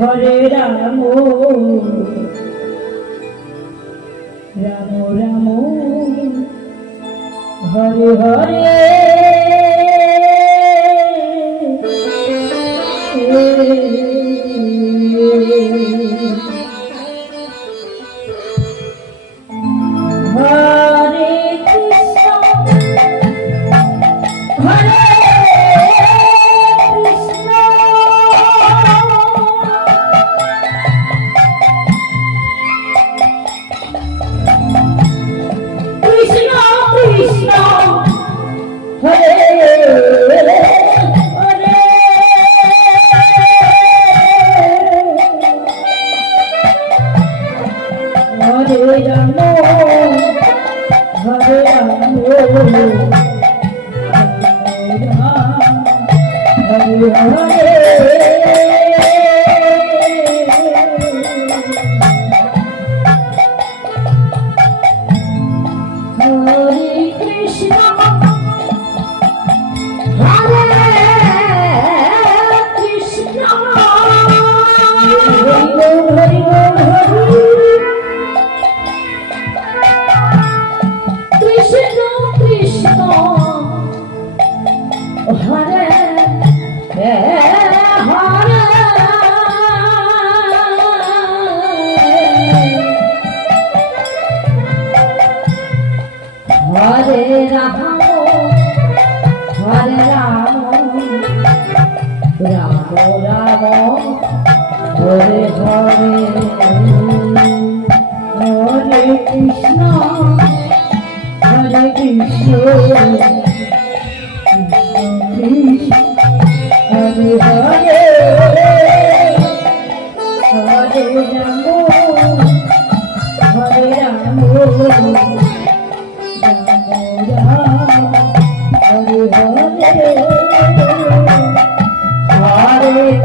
Hare Ram Ram Ram Hare Hare Thank you. Hare Ram Hare Ram Hare Ram Hare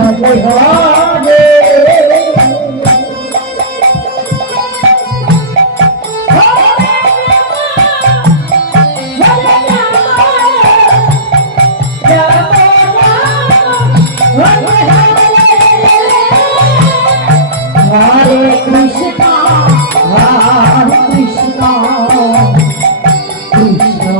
Hare Hare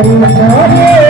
Hare Hare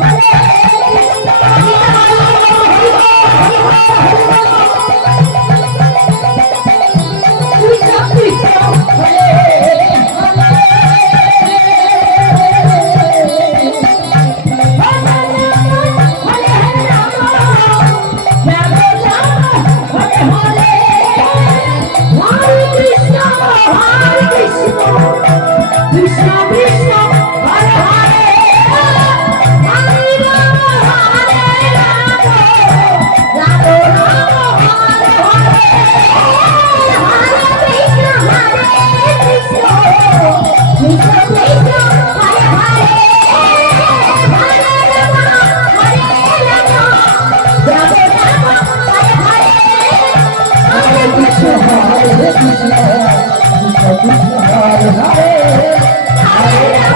Yeah. Hare Hare Hare